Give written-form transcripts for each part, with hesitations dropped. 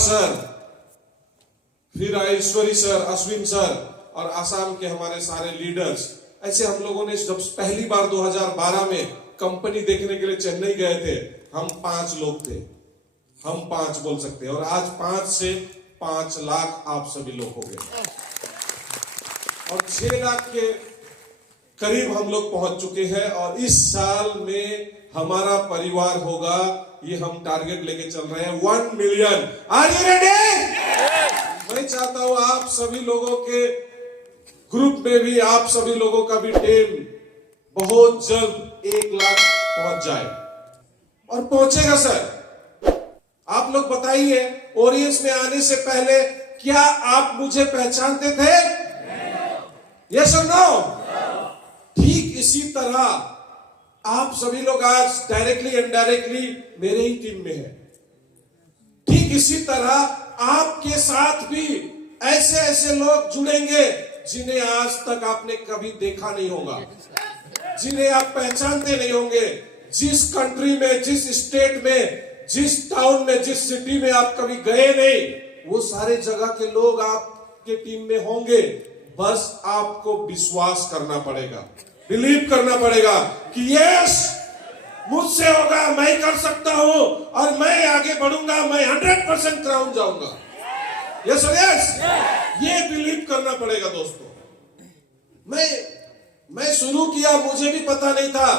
Sir, फिर ईश्वरी sir, Ashwin sir और आसाम के हमारे सारे लीडर्स। ऐसे हम लोगों ने जब पहली बार 2012 में कंपनी देखने के लिए चेन्नई गए थे, हम 5 लोग थे, हम 5 बोल सकते हैं, और आज 5 से 5 लाख आप सभी लोग हो गए और 6 लाख के करीब हम लोग पहुंच चुके हैं। और इस साल में हमारा परिवार होगा, ये हम टारगेट लेके चल रहे हैं 1 मिलियन। Are you ready? मैं चाहता हूं आप सभी लोगों के ग्रुप में भी, आप सभी लोगों का भी टीम बहुत जल्द 1 लाख पहुंच जाए और पहुंचेगा सर। आप लोग बताइए, ऑडियंस में आने से पहले क्या आप मुझे पहचानते थे? यस और नो? ठीक इसी तरह आप सभी लोग आज डायरेक्टली इनडायरेक्टली मेरे ही टीम में हैं। ठीक इसी तरह आपके साथ भी ऐसे ऐसे लोग जुड़ेंगे जिन्हें आज तक आपने कभी देखा नहीं होगा, जिन्हें आप पहचानते नहीं होंगे। जिस कंट्री में, जिस स्टेट में, जिस टाउन में, जिस सिटी में आप कभी गए नहीं, वो सारे जगह के लोग आपके टीम में होंगे। बस आपको विश्वास करना पड़ेगा, बिलीव करना पड़ेगा कि यस, मुझसे होगा, मैं कर सकता हूं और मैं आगे बढ़ूंगा, मैं 100% क्राउन जाऊंगा। यस और यस, ये बिलीव करना पड़ेगा दोस्तों। मैं शुरू किया, मुझे भी पता नहीं था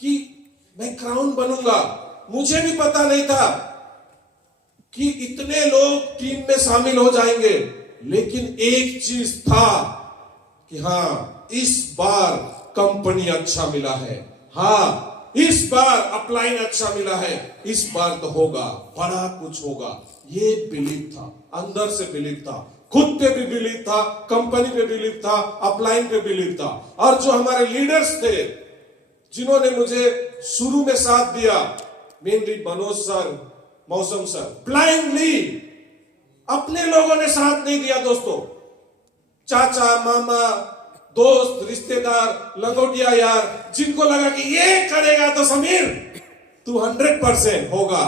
कि मैं क्राउन बनूंगा, मुझे भी पता नहीं था कि इतने लोग टीम में शामिल हो जाएंगे। लेकिन एक चीज था कि हाँ, इस बार कंपनी अच्छा मिला है, हाँ इस बार अपलाइन अच्छा मिला है, इस बार तो होगा, बड़ा कुछ होगा। ये बिलीव था, अंदर से बिलीव था, खुद पे भी बिलीव था, कंपनी पे बिलीव था, अपलाइन पे बिलीव था। और जो हमारे लीडर्स थे जिन्होंने मुझे शुरू में साथ दिया, मेनली मनोज सर, मौसम सर, ब्लाइंडली अपने लोगों ने साथ नहीं दिया दोस्तों। चाचा, मामा, दोस्त, रिश्तेदार, लंगोटिया यार, जिनको लगा कि ये करेगा तो समीर तू 100% होगा,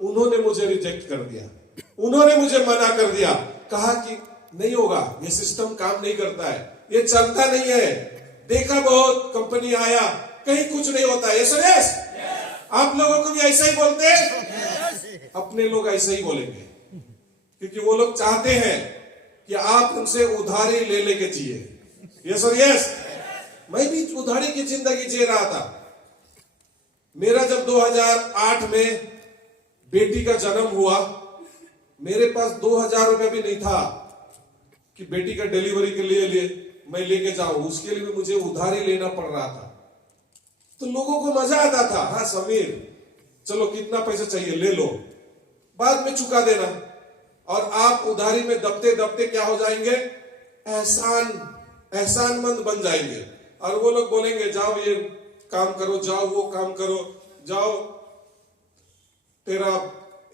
उन्होंने मुझे रिजेक्ट कर दिया, उन्होंने मुझे मना कर दिया, कहा कि नहीं होगा, ये सिस्टम काम नहीं करता है, ये चलता नहीं है, देखा बहुत कंपनी आया, कहीं कुछ नहीं होता है। यस, आप लोगों को भी ऐसा ही बोलते हैं? अपने लोग ऐसा ही बोलेंगे, क्योंकि वो लोग चाहते हैं कि आप उनसे उधारी ले लेके जिए। यस और यस, मैं भी उधारी की जिंदगी जी रहा था। मेरा जब 2008 में बेटी का जन्म हुआ, मेरे पास 2000 रुपए भी नहीं था कि बेटी का डिलीवरी के लिए मैं लेके जाऊं, उसके लिए भी मुझे उधारी लेना पड़ रहा था। तो लोगों को मजा आता था, हाँ समीर चलो कितना पैसा चाहिए ले लो, बाद में चुका देना। और आप उधारी में दबते दबते क्या हो जाएंगे? एहसानमंद बन जाएंगे। और वो लोग बोलेंगे जाओ ये काम करो, जाओ वो काम करो, जाओ तेरा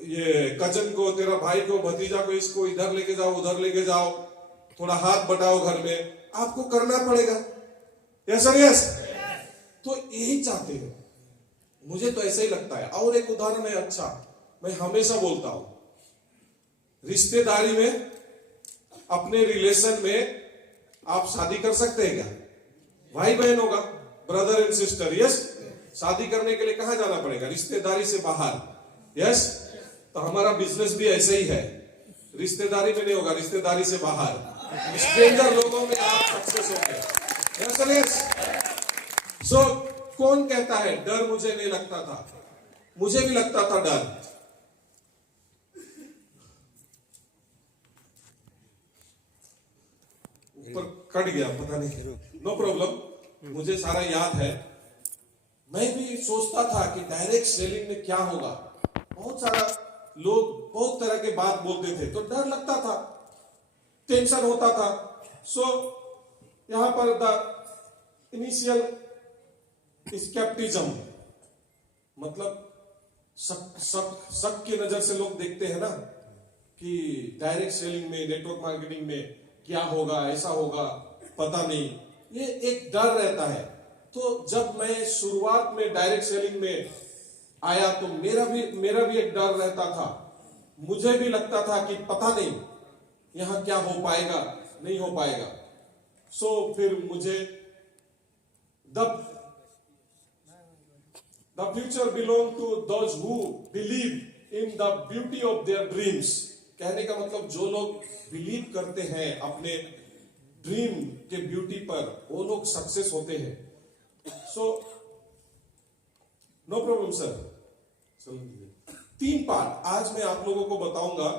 ये कजन को, तेरा भाई को, भतीजा को, इसको इधर लेके जाओ, उधर लेके जाओ, थोड़ा हाथ बटाओ घर में, आपको करना पड़ेगा। यस सर यस, तो यही चाहते हैं, मुझे तो ऐसा ही लगता है। और एक उदाहरण है अच्छा, मैं हमेशा बोलता हूं, रिश्तेदारी में, अपने रिलेशन में आप शादी कर सकते हैं क्या? भाई बहन होगा, ब्रदर एंड सिस्टर, यस। शादी करने के लिए कहां जाना पड़ेगा? रिश्तेदारी से बाहर, यस। तो हमारा बिजनेस भी ऐसे ही है, रिश्तेदारी में नहीं होगा, रिश्तेदारी से बाहर, स्ट्रेंजर लोगों में आप सक्सेस होंगे। Yes yes. सो कौन कहता है डर मुझे नहीं लगता था? मुझे भी लगता था डर। ऊपर कट गया पता नहीं, नो प्रॉब्लम, मुझे सारा याद है। मैं भी सोचता था कि डायरेक्ट सेलिंग में क्या होगा, बहुत सारा लोग बहुत तरह के बात बोलते थे, तो डर लगता था, टेंशन होता था। सो यहां पर द इनिशियल स्केप्टिज्म, मतलब शक की नजर से लोग देखते हैं ना कि डायरेक्ट सेलिंग में, नेटवर्क मार्केटिंग में क्या होगा, ऐसा होगा, पता नहीं, ये एक डर रहता है। तो जब मैं शुरुआत में डायरेक्ट सेलिंग में आया तो मेरा भी एक डर रहता था मुझे भी लगता था कि पता नहीं यहां क्या हो पाएगा, नहीं हो पाएगा। सो फिर मुझे the future belong to those who believe in the beauty of their dreams. कहने का मतलब जो लोग बिलीव करते हैं अपने ड्रीम के ब्यूटी पर, वो लोग सक्सेस होते हैं। So no problem sir. 3 part आज मैं आप लोगों को बताऊंगा।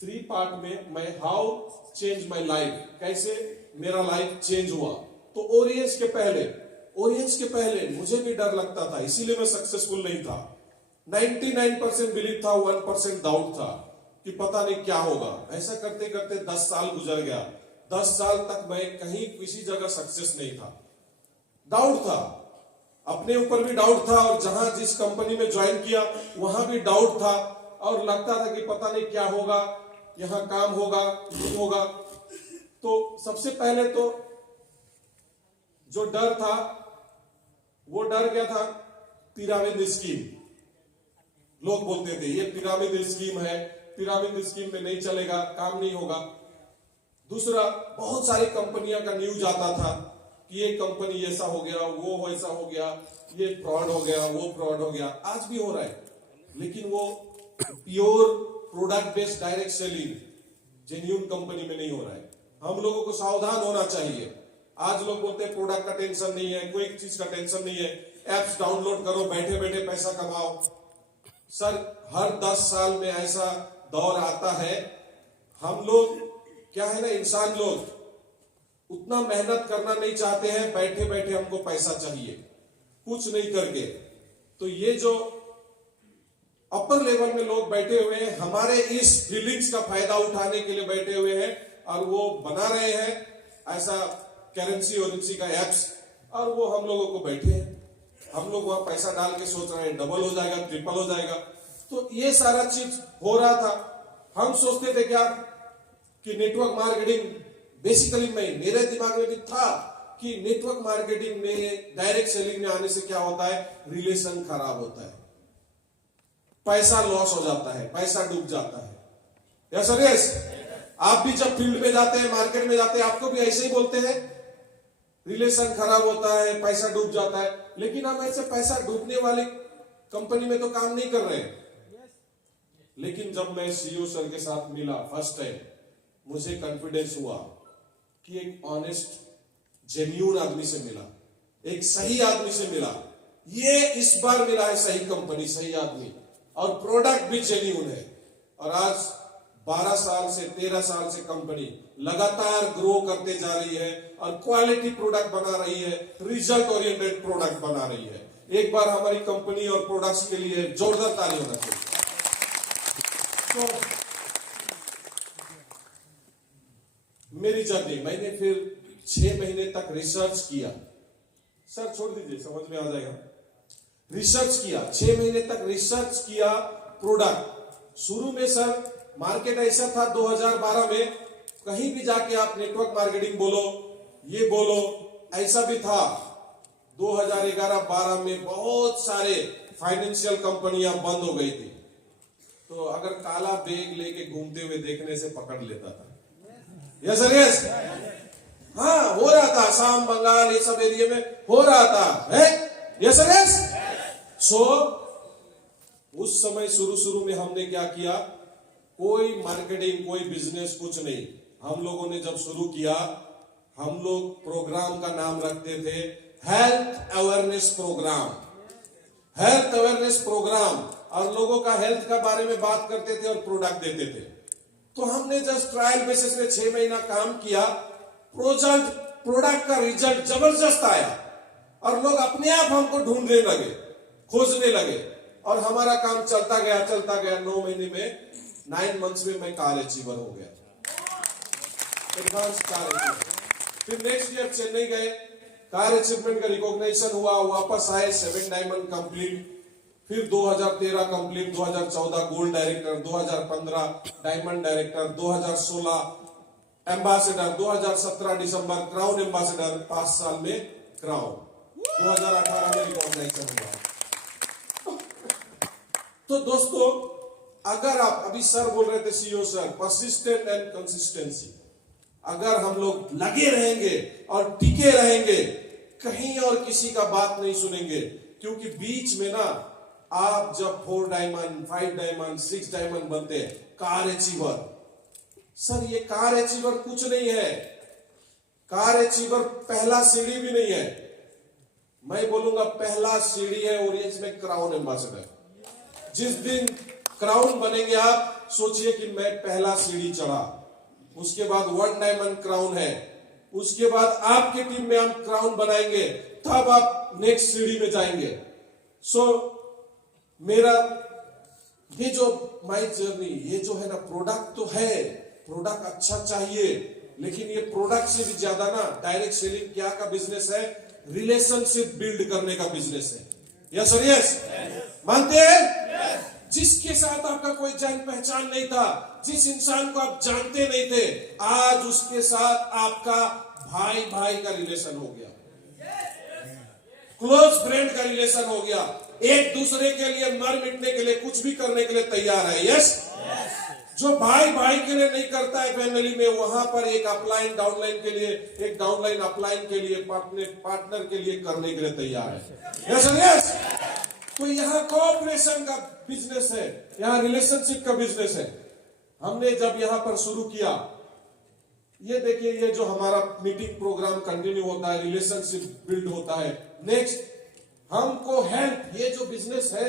थ्री पार्ट में मैं हाउ चेंज माई लाइफ, कैसे मेरा लाइफ चेंज हुआ। तो ओरियंस के पहले मुझे भी डर लगता था, इसीलिए मैं सक्सेसफुल नहीं था। 99% बिलीव था, 1% डाउट था कि पता नहीं क्या होगा। ऐसा करते करते 10 साल गुजर गया। 10 साल तक मैं कहीं किसी जगह सक्सेस नहीं था। डाउट था, अपने ऊपर भी डाउट था, और जहां जिस कंपनी में ज्वाइन किया वहां भी डाउट था, और लगता था कि पता नहीं क्या होगा, यहां काम होगा नहीं होगा। तो सबसे पहले तो जो डर था वो डर क्या था, पिरामिड स्कीम। लोग बोलते थे ये पिरामिड स्कीम है, पिरामिड स्कीम में नहीं चलेगा, काम नहीं होगा। दूसरा, बहुत सारी कंपनियां का न्यूज आता था कि ये कंपनी ऐसा हो गया, वो ऐसा हो गया, ये फ्रॉड हो गया, वो फ्रॉड हो गया। आज भी हो रहा है, लेकिन वो pure product based direct selling genuine company में नहीं हो रहा है। हम लोगों को सावधान होना चाहिए। आज लोग बोलते हैं प्रोडक्ट का टेंशन नहीं है, कोई एक चीज का टेंशन नहीं है, एप्स डाउनलोड करो, बैठे बैठे पैसा कमाओ। सर, हर 10 साल में ऐसा दौर आता है। हम लोग क्या है ना, इंसान लोग उतना मेहनत करना नहीं चाहते हैं, बैठे बैठे हमको पैसा चाहिए, कुछ नहीं करके। तो ये जो अपर लेवल में लोग बैठे हुए हैं, हमारे इस फीलिंग्स का फायदा उठाने के लिए बैठे हुए हैं, और वो बना रहे हैं ऐसा करेंसी का एप्स, और वो हम लोगों को बैठे हैं। हम लोग वहां पैसा डाल के सोच रहे हैं डबल हो जाएगा, ट्रिपल हो जाएगा। तो ये सारा चीज हो रहा था। हम सोचते थे क्या कि नेटवर्क मार्केटिंग, बेसिकली मेरे दिमाग में भी था कि नेटवर्क मार्केटिंग में, डायरेक्ट सेलिंग में आने से क्या होता है, रिलेशन खराब होता है, पैसा लॉस हो जाता है, पैसा डूब जाता है। Yes sir, yes. आप भी जब फील्ड में जाते हैं, मार्केट में जाते हैं, आपको भी ऐसे ही बोलते हैं, रिलेशन खराब होता है, पैसा डूब जाता है। लेकिन हम ऐसे पैसा डूबने वाली कंपनी में तो काम नहीं कर रहे हैं। लेकिन जब मैं सीईओ सर के साथ मिला फर्स्ट टाइम, मुझे कॉन्फिडेंस हुआ कि एक ऑनेस्ट जेन्युइन आदमी से मिला, एक सही आदमी से मिला। ये इस बार मिला है सही कंपनी, सही आदमी, और प्रोडक्ट भी जेन्युइन है। और आज 12 साल से 13 साल से कंपनी लगातार ग्रो करते जा रही है, और क्वालिटी प्रोडक्ट बना रही है, रिजल्ट ओरिएंटेड प्रोडक्ट बना रही है। एक बार हमारी कंपनी और प्रोडक्ट्स के लिए जोरदार ताली होना चाहिए। तो मेरी जर्नी, मैंने फिर 6 महीने तक रिसर्च किया। सर छोड़ दीजिए, समझ में आ जाएगा। रिसर्च किया, 6 महीने तक रिसर्च किया प्रोडक्ट। शुरू में सर मार्केट ऐसा था 2012 में, कहीं भी जाके आप नेटवर्क मार्केटिंग बोलो, ये बोलो, ऐसा भी था। 2011-12 में बहुत सारे फाइनेंशियल कंपनियां बंद हो गई थी, तो अगर काला बैग लेके घूमते हुए देखने से पकड़ लेता था। Yes sir, yes. हाँ, हो रहा था, असम, बंगाल, ये सब एरिया में हो रहा था, है? Yes sir, yes. सो उस समय शुरू में हमने क्या किया, कोई मार्केटिंग, कोई बिजनेस, कुछ नहीं। हम लोगों ने जब शुरू किया, हम लोग प्रोग्राम का नाम रखते थे health awareness programme. Health awareness programme, और लोगों का हेल्थ का बारे में बात करते थे और प्रोडक्ट देते थे। तो हमने जस्ट ट्रायल बेसिस में 6 महीना काम किया। प्रोडक्ट का रिजल्ट जबरदस्त आया, और लोग अपने आप हमको ढूंढने लगे, खोजने लगे, और हमारा काम चलता गया। 9 महीने में, 9 मंथ्स में मैं कार अचीवर हो गया, एडवांस कार अचीवर। फिर नेक्स्ट ईयर चेन्नई गए, कार अचीवमेंट का रिकॉग्निशन हुआ, वापस आए, 7 डायमंड कंप्लीट। फिर 2013 complete, 2014 gold director, 2015 diamond director, 2016 ambassador, 2017 दिसंबर क्राउन एम्बेसडर, 5 साल में क्राउन, 2018 में रिकॉग्निशन हुआ। तो दोस्तों, अगर आप अभी सर बोल रहे थे, CEO sir, persistent and consistency, अगर हम लोग लगे रहेंगे और टिके रहेंगे, कहीं और किसी का बात नहीं सुनेंगे, क्योंकि बीच में ना आप जब 4 डायमंड 5 डायमंड 6 डायमंड बनते हैं, कार अचीवर, सर ये कार अचीवर कुछ नहीं है, कार अचीवर पहला सीढ़ी भी नहीं है, मैं बोलूंगा पहला सीढ़ी है ओरिएंट में क्राउन एम्बेसडर। जिस दिन क्राउन बनेंगे आप, सोचिए कि मैं पहला सीढ़ी चढ़ा, उसके बाद 1 डायमंड क्राउन है, उसके बाद आपके टीम में हम क्राउन बनाएंगे, तब आप नेक्स्ट सीढ़ी में जाएंगे। सो मेरा ये जो माई जर्नी, ये जो है ना, प्रोडक्ट तो है, प्रोडक्ट अच्छा चाहिए, लेकिन ये प्रोडक्ट से भी ज्यादा ना डायरेक्ट सेलिंग क्या का बिजनेस है, रिलेशनशिप बिल्ड करने का बिजनेस है। यस और यस, मानते हैं? जिसके साथ आपका कोई जान पहचान नहीं था, जिस इंसान को आप जानते नहीं थे, आज उसके साथ आपका भाई भाई का रिलेशन हो गया, क्लोज फ्रेंड का रिलेशन हो गया, एक दूसरे के लिए मर मिटने के लिए, कुछ भी करने के लिए तैयार है। यस, जो भाई भाई के लिए नहीं करता है फैमिली में, वहां पर एक अपलाइन डाउनलाइन के लिए, एक डाउनलाइन अपलाइन के लिए, पार्टनर के लिए करने के लिए तैयार है। यस यस, तो यहाँ कोऑपरेशन का बिजनेस है, यहाँ रिलेशनशिप का बिजनेस है। हमने जब यहाँ पर शुरू किया, ये देखिए, ये जो हमारा मीटिंग प्रोग्राम कंटिन्यू होता है, रिलेशनशिप बिल्ड होता है। नेक्स्ट, हमको हेल्प, ये जो बिजनेस है,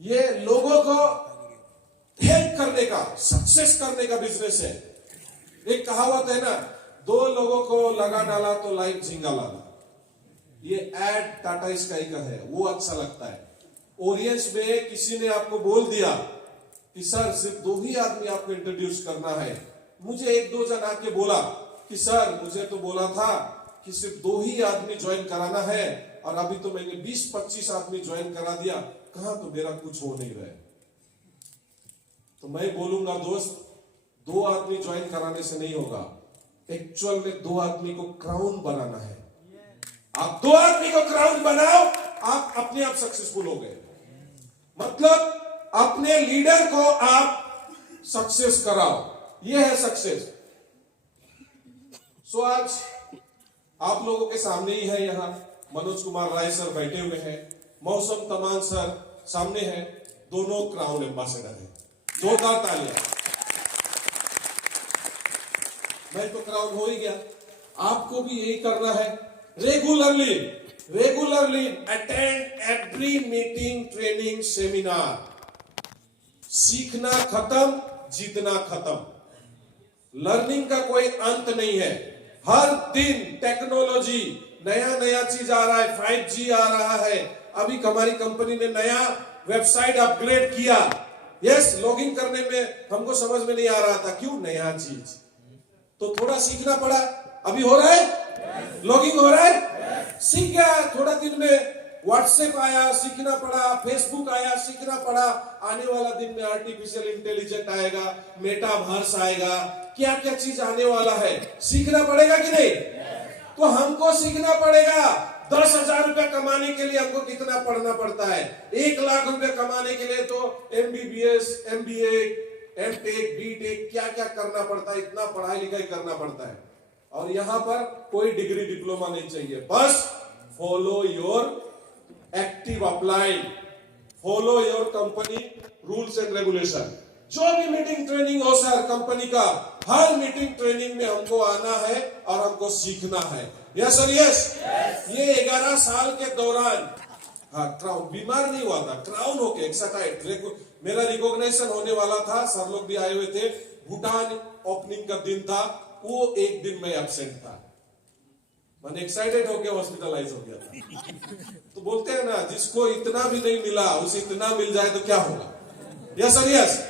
ये लोगों को हेल्प करने का, सक्सेस करने का बिजनेस है। एक कहावत है ना, 2 लोगों को लगा डाला तो लाइफ झिंगा लाला, ये एड टाटा स्काई का है, वो अच्छा लगता है। ओरियंस में किसी ने आपको बोल दिया कि सर सिर्फ 2 ही आदमी आपको इंट्रोड्यूस करना है, मुझे 1-2 जन आके बोला कि सर मुझे तो बोला था कि सिर्फ 2 ही आदमी ज्वाइन कराना है, और अभी तो मैंने 20-25 आदमी ज्वाइन करा दिया, कहां तो मेरा कुछ हो नहीं रहा है। तो मैं बोलूंगा दोस्त, 2 आदमी ज्वाइन कराने से नहीं होगा, एक्चुअल में 2 आदमी को क्राउन बनाना है। आप 2 आदमी को क्राउन बनाओ, आप अपने आप सक्सेसफुल हो गए। मतलब अपने लीडर को आप सक्सेस कराओ, यह है सक्सेस। सो आज आप लोगों के सामने ही है, यहां मनोज कुमार राय सर बैठे हुए हैं, मौसम तमान सर सामने हैं, दोनों क्राउन एम्बेसडर हैं। जोरदार तालियां। मैं तो क्राउन हो ही गया, आपको भी यही करना है। Regularly attend every meeting, training, seminar. सीखना खत्म, जीतना खत्म। लर्निंग का कोई अंत नहीं है। हर दिन टेक्नोलॉजी, नया नया चीज आ रहा है, 5G आ रहा है। अभी हमारी कंपनी ने नया वेबसाइट अपग्रेड किया। यस, लॉगिन करने में हमको समझ में नहीं आ रहा था, क्यों? नया चीज, तो थोड़ा सीखना पड़ा। अभी हो रहा है, लॉगिन हो रहा है, सीख गया। थोड़ा दिन में व्हाट्सएप आया, सीखना पड़ा, फेसबुक आया, सीखना पड़ा। आने वाला दिन में आर्टिफिशियल इंटेलिजेंट आएगा, मेटावर्स आएगा, क्या क्या चीज आने वाला है, सीखना पड़ेगा कि नहीं? तो हमको सीखना पड़ेगा। 10,000 रुपया कमाने के लिए हमको कितना पढ़ना पड़ता है? 1 लाख रुपया कमाने के लिए तो MBBS, MBA, MTech, BTech क्या क्या करना पड़ता है, इतना पढ़ाई लिखाई करना पड़ता है। और यहां पर कोई डिग्री डिप्लोमा नहीं चाहिए, बस follow your active upline, follow your company rules and regulation. जो भी मीटिंग ट्रेनिंग हो सर कंपनी का, हर मीटिंग ट्रेनिंग में हमको आना है और हमको सीखना है। Yes sir, yes. ये 11 साल के दौरान, हाँ, क्राउन बीमार नहीं हुआ था, क्राउन होके एक्साइटेड। मेरा रिकॉग्निशन होने वाला था, सर लोग भी आए हुए थे, भूटान ओपनिंग का दिन था, वो एक दिन में एब्सेंट था, मैंने एक्साइटेड होके हॉस्पिटलाइज हो गया था। तो बोलते हैं ना, जिसको इतना भी नहीं मिला उसे इतना मिल जाए तो क्या होगा? Yes sir, yes.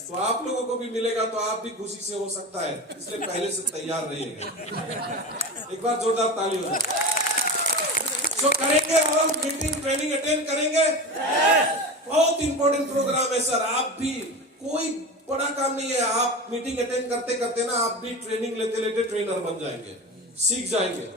तो आप लोगों को भी मिलेगा तो आप भी खुशी से हो सकता है, इसलिए पहले से तैयार रहिएगा। एक बार जोरदार ताली हो जाए। तो करेंगे हम मीटिंग ट्रेनिंग अटेंड करेंगे, बहुत इंपॉर्टेंट प्रोग्राम है सर। आप भी, कोई बड़ा काम नहीं है, आप मीटिंग अटेंड करते करते ना आप भी ट्रेनिंग लेते लेते ट्रेनर बन जाएंगे, सीख जाएंगे।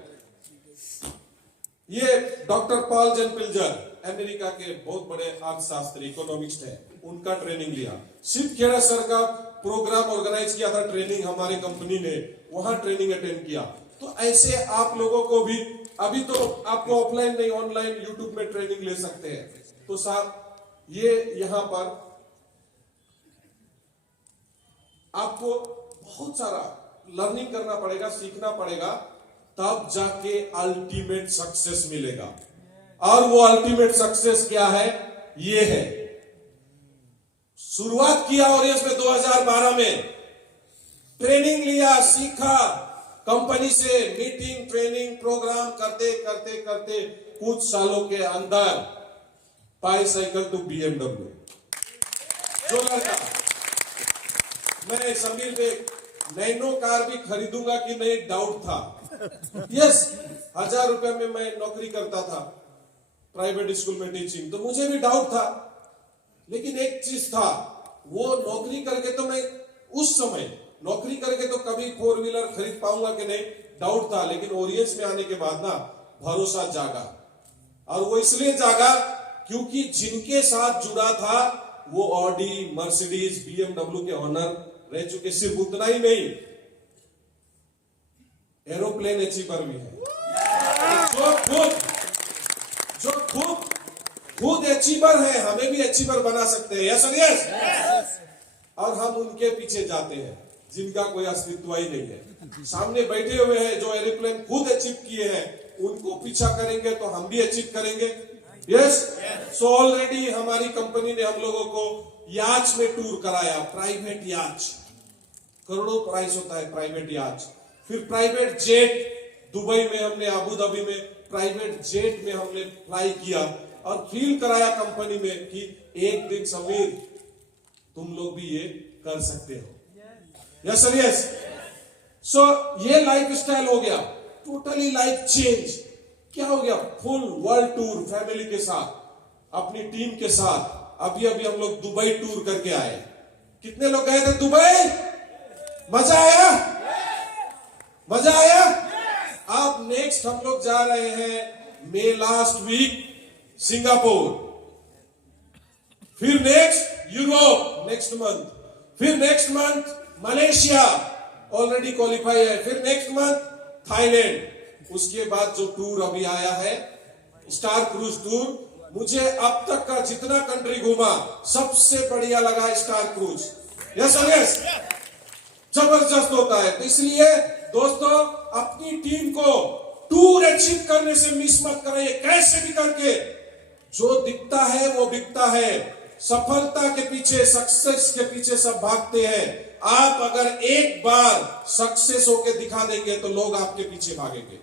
ये डॉक्टर पॉल जेन पिल्जर अमेरिका के बहुत बड़े अर्थशास्त्री इकोनॉमिस्ट हैं, उनका ट्रेनिंग लिया। शिव खेड़ा सर का प्रोग्राम ऑर्गेनाइज किया था, ट्रेनिंग हमारे कंपनी ने, वहां ट्रेनिंग अटेंड किया। तो ऐसे आप लोगों को भी, अभी तो आपको ऑफलाइन नहीं ऑनलाइन यूट्यूब में ट्रेनिंग ले सकते हैं। तो साहब ये यहां पर आपको बहुत सारा लर्निंग करना पड़ेगा, सीखना पड़ेगा, तब जाके अल्टीमेट सक्सेस मिलेगा। और वो अल्टीमेट सक्सेस क्या है? ये है, शुरुआत किया ऑरियंस में 2012 में, ट्रेनिंग लिया, सीखा, कंपनी से मीटिंग ट्रेनिंग प्रोग्राम करते करते करते कुछ सालों के अंदर बाईसाइकिल टू BMW। जो लड़का, मैं समीर पे नैनो कार भी खरीदूंगा कि नहीं डाउट था। यस, 1000 रुपए में मैं नौकरी करता था प्राइवेट स्कूल में टीचिंग, तो मुझे भी डाउट था। लेकिन एक चीज था, वो नौकरी करके तो मैं उस समय नौकरी करके तो कभी 4 व्हीलर खरीद पाऊंगा कि नहीं डाउट था। लेकिन ओरियंस में आने के बाद ना भरोसा जागा, और वो इसलिए जागा क्योंकि जिनके साथ जुड़ा था वो ऑडी, मर्सिडीज, BMW के ऑनर रह चुके। सिर्फ उतना ही नहीं, एरोप्लेन अचीवर भी है। जो खुद अचीवर है, हमें भी अचीवर बना सकते हैं। Yes yes. और हम उनके पीछे जाते हैं जिनका कोई अस्तित्व ही नहीं है। सामने बैठे हुए हैं जो एरोप्लेन खुद अचीव किए हैं, उनको पीछा करेंगे तो हम भी अचीव करेंगे। यस। सो ऑलरेडी हमारी कंपनी ने हम लोगों को याच में टूर कराया, प्राइवेट याच, करोड़ों प्राइस होता है प्राइवेट याच। फिर प्राइवेट जेट, दुबई में हमने, अबू धाबी में प्राइवेट जेट में हमने फ्लाई किया और फील कराया कंपनी में कि एक दिन समीर तुम लोग भी ये कर सकते हो। Yes sir yes. सो ये लाइफ स्टाइल हो गया, टोटली लाइफ चेंज। क्या हो गया? फुल वर्ल्ड टूर फैमिली के साथ, अपनी टीम के साथ। अभी अभी हम लोग दुबई टूर करके आए। कितने लोग गए थे दुबई? मजा आया? मजा आया? अब नेक्स्ट हम लोग जा रहे हैं मे लास्ट वीक सिंगापुर, फिर नेक्स्ट यूरोप नेक्स्ट मंथ, फिर next month Malaysia already qualify है, फिर नेक्स्ट मंथ थाईलैंड। उसके बाद जो टूर अभी आया है स्टार क्रूज टूर, मुझे अब तक का जितना कंट्री घूमा सबसे बढ़िया लगा स्टार क्रूज। यस यस, जबरदस्त होता है। तो इसलिए दोस्तों अपनी टीम को टूर अचीव करने से मिस मत कराइए, कैसे भी करके। जो दिखता है वो बिकता है। सफलता के पीछे, सक्सेस के पीछे सब भागते हैं। आप अगर एक बार सक्सेस होके दिखा देंगे तो लोग आपके पीछे भागेंगे।